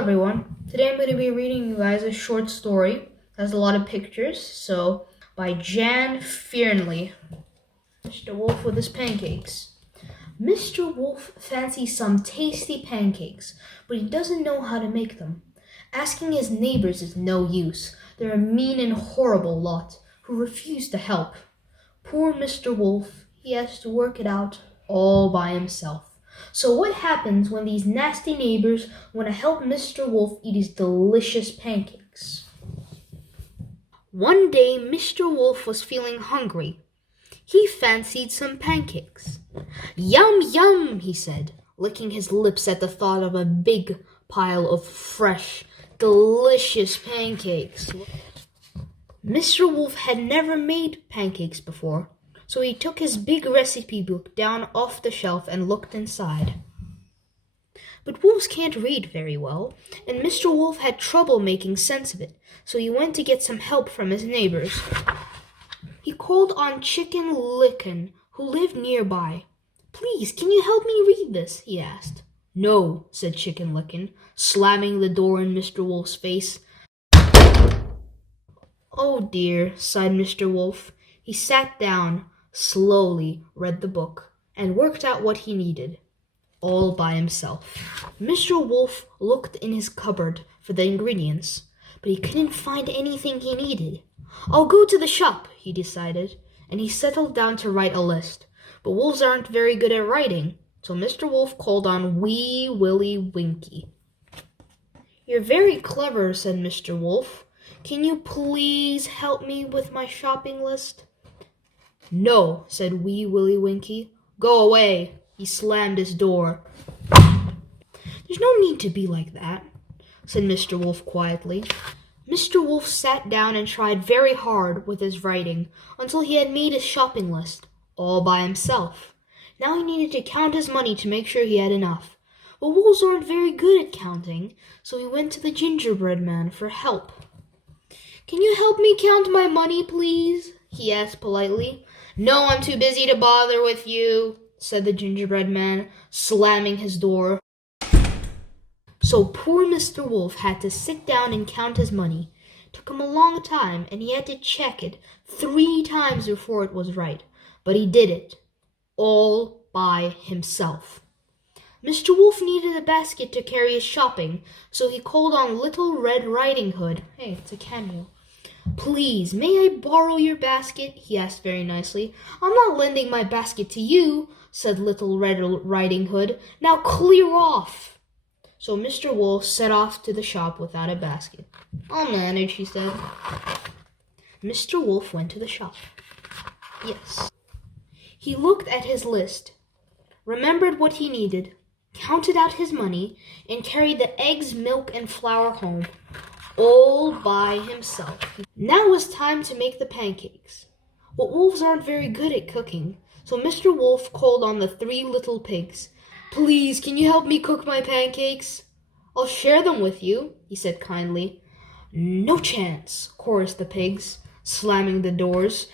everyone. Today I'm going to be reading you guys a short story. It has a lot of pictures. By Jan Fearnley. Mr. Wolf with his pancakes. Mr. Wolf fancies some tasty pancakes, but he doesn't know how to make them. Asking his neighbors is no use. They're a mean and horrible lot who refuse to help. Poor Mr. Wolf, he has to work it out all by himself. So what happens when these nasty neighbors want to help Mr. Wolf eat his delicious pancakes? One day Mr. Wolf was feeling hungry. He fancied some pancakes. Yum, yum, he said, licking his lips at the thought of a big pile of fresh, delicious pancakes. Mr. Wolf had never made pancakes before, so he took his big recipe book down off the shelf and looked inside. But wolves can't read very well, and Mr. Wolf had trouble making sense of it, so he went to get some help from his neighbors. He called on Chicken Licken, who lived nearby. "Please, can you help me read this?" he asked. "No," said Chicken Licken, slamming the door in Mr. Wolf's face. "Oh dear," sighed Mr. Wolf. He sat down, slowly read the book, and worked out what he needed, all by himself. Mr. Wolf looked in his cupboard for the ingredients, but he couldn't find anything he needed. "I'll go to the shop," he decided, and he settled down to write a list. But wolves aren't very good at writing, so Mr. Wolf called on Wee Willie Winkie. "You're very clever," said Mr. Wolf. "Can you please help me with my shopping list?" "No," said Wee Willie Winkie. "Go away." He slammed his door. "There's no need to be like that," said Mr. Wolf quietly. Mr. Wolf sat down and tried very hard with his writing until he had made his shopping list, all by himself. Now he needed to count his money to make sure he had enough. But wolves aren't very good at counting, so he went to the gingerbread man for help. "Can you help me count my money, please?" he asked politely. "No, I'm too busy to bother with you," said the gingerbread man, slamming his door. So poor Mr. Wolf had to sit down and count his money. It took him a long time, and he had to check it 3 times before it was right. But he did it, all by himself. Mr. Wolf needed a basket to carry his shopping, so he called on Little Red Riding Hood. Hey, it's a cameo. "Please, may I borrow your basket?" he asked very nicely. "I'm not lending my basket to you," said Little Red Riding Hood. "Now clear off." So Mr. Wolf set off to the shop without a basket. "I'll manage," he said. Mr. Wolf went to the shop. Yes. He looked at his list, remembered what he needed, counted out his money, and carried the eggs, milk, and flour home, all by himself. Now it was time to make the pancakes. But wolves aren't very good at cooking, so Mr. Wolf called on the 3 little pigs. "Please, can you help me cook my pancakes?" "I'll share them with you," he said kindly. "No chance," chorused the pigs, slamming the doors.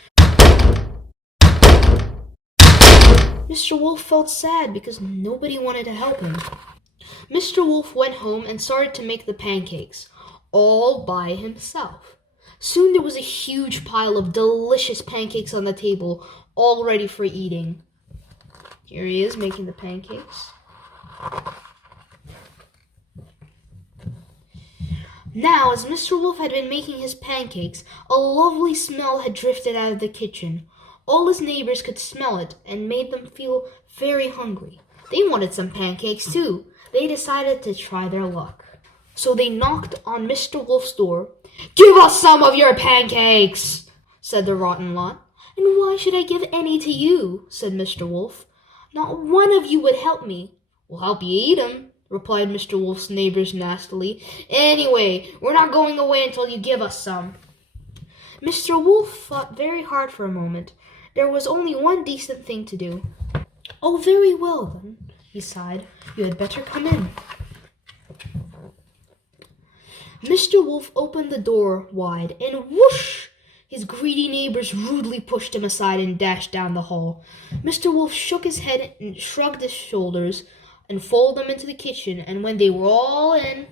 Mr. Wolf felt sad because nobody wanted to help him. Mr. Wolf went home and started to make the pancakes, all by himself. Soon there was a huge pile of delicious pancakes on the table, all ready for eating. Here he is making the pancakes. Now, as Mr. Wolf had been making his pancakes, a lovely smell had drifted out of the kitchen. All his neighbors could smell it and made them feel very hungry. They wanted some pancakes too. They decided to try their luck. So they knocked on Mr. Wolf's door. "Give us some of your pancakes," said the rotten lot. "And why should I give any to you?" said Mr. Wolf. "Not one of you would help me." "We'll help you eat 'em," replied Mr. Wolf's neighbors nastily. "Anyway, we're not going away until you give us some." Mr. Wolf thought very hard for a moment. There was only one decent thing to do. "Oh, very well, then," he sighed. "You had better come in." Mr. Wolf opened the door wide, and whoosh! His greedy neighbors rudely pushed him aside and dashed down the hall. Mr. Wolf shook his head and shrugged his shoulders and followed them into the kitchen, and when they were all in,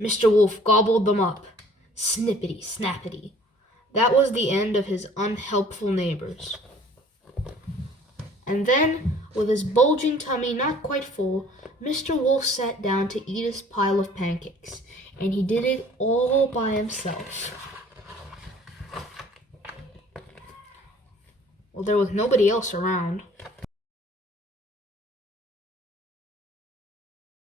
Mr. Wolf gobbled them up. Snippety, snappity. That was the end of his unhelpful neighbors. And then, with his bulging tummy not quite full, Mr. Wolf sat down to eat his pile of pancakes, and he did it all by himself. Well, there was nobody else around.